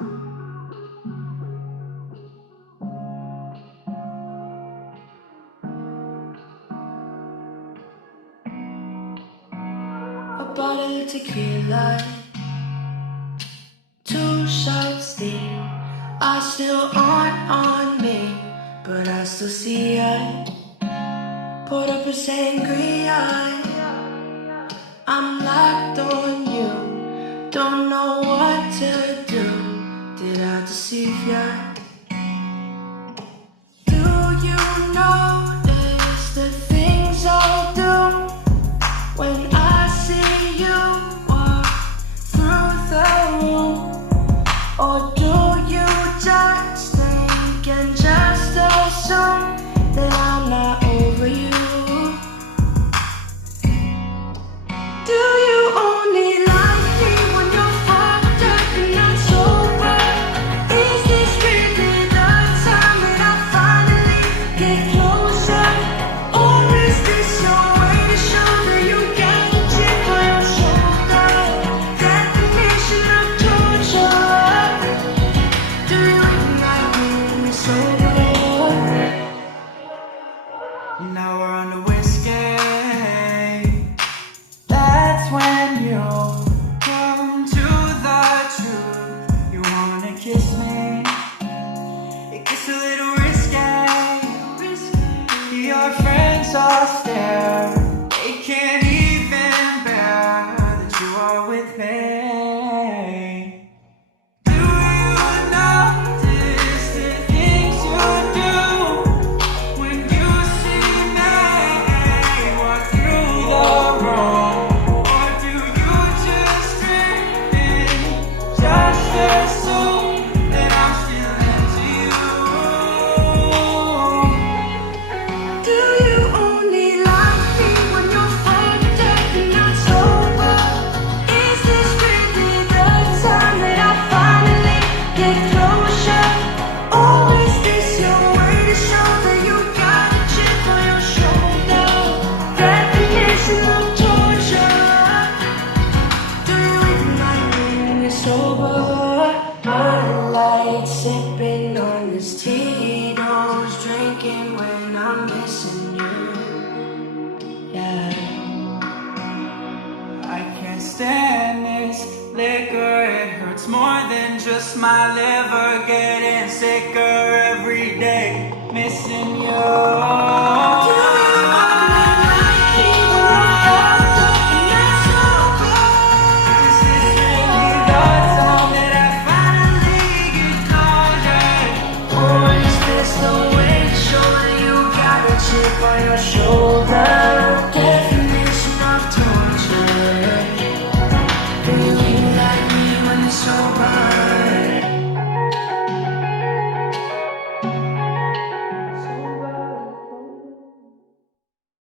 A bottle of tequila, 2 shots deep. I still on me, but I still see ya. Poured up a sangria, I'm locked on you. Don't know what to do. Did I deceive ya? Do you notice the things I'll do when I see you walk through the room? Or do you just think and just assume that I'm not over you? Do you only like me when you're fucked up and not sober? Is this really the time that I finally get closer? Or is this your way to show that you got a chip on your shoulder? Definition of torture. Do you even like me when you're sober? Now we're on the whiskey. That's when you come to the truth. You wanna kiss me? It gets a little risky. Your friends all stare. They can't even bear that you are with me. Do you notice the things you do when you see me walk through the room? Or do you just drink and just assume that I'm still into you? Do you only like me when you're fucked up and not sober? Is this really the time that I finally get closure? Or is this your way to show that you got a chip on your shoulder? Definition of torture. Do you even like me when you're sober? One light, sipping on this Tito's, drinking when I'm missing you. Yeah. I can't stand this liquor, it hurts more than just my liver. Getting sicker every day, missing you. Do you only like me when you're fucked up and not sober? Is this really the time that I finally get closer? Or is this the way to show that you got a chip on your shoulder?